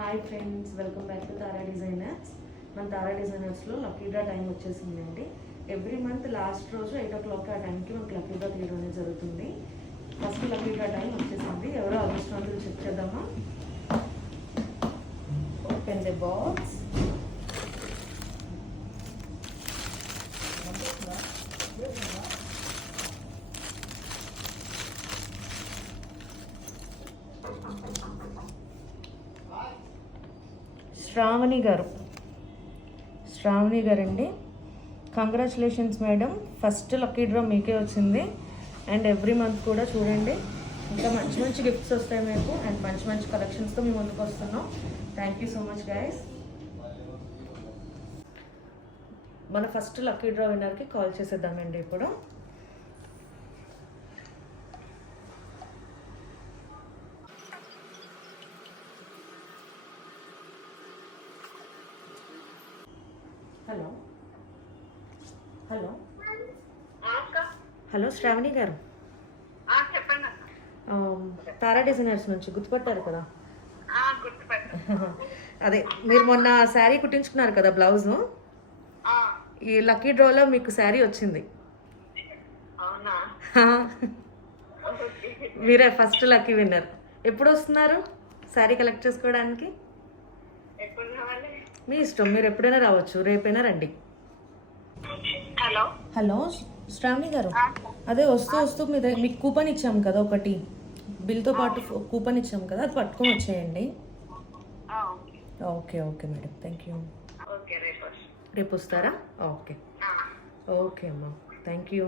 Hi friends, welcome back to Tara designers. మన తారా డిజైనర్స్లో lucky draw time వచ్చేసిందండి. Every month last రోజు 8 o'clock ఆ టైంకి మనకు లక్కీ డ్రా తీయడం అనేది జరుగుతుంది. ఫస్ట్ లక్కీ డ్రా టైం వచ్చేసింది. ఎవరో అదృష్టవంతులు చెక్ చేద్దామా? Open the box. శ్రావణి గారు అండి. Congratulations madam, first lucky draw మీకే వచ్చింది. అండ్ ఎవ్రీ మంత్ కూడా చూడండి, ఇంకా మంచి మంచి గిఫ్ట్స్ వస్తాయి మీకు. అండ్ మంచి మంచి కలెక్షన్స్తో మీ ముందుకు వస్తున్నాం. Thank you so much guys. మన ఫస్ట్ లక్కీ డ్రా విన్నర్కి కాల్ చేసేద్దామండి ఇప్పుడు. హలో హలో హలో శ్రావణి గారు, తారా డిజైనర్స్ నుంచి గుర్తుపట్టారు కదా? అదే, మీరు మొన్న శారీ కుట్టించుకున్నారు కదా, బ్లౌజు. ఈ లక్కీ డ్రాలో మీకు శారీ వచ్చింది. మీరే ఫస్ట్ లక్కీ విన్నర్. ఎప్పుడు వస్తున్నారు శారీ కలెక్ట్ చేసుకోవడానికి? మీ ఇష్టం, మీరు ఎప్పుడైనా రావచ్చు, రేపైనా రండి. హలో శ్రావణి గారు, అదే వస్తూ వస్తూ మీకు కూపన్ ఇచ్చాం కదా, ఒకటి బిల్తో పాటు కూపన్ ఇచ్చాం కదా, అది పట్టుకొని వచ్చేయండి. Okay okay madam, thank you. రేపు వస్తారా? ఓకే ఓకే అమ్మా, థ్యాంక్ యూ.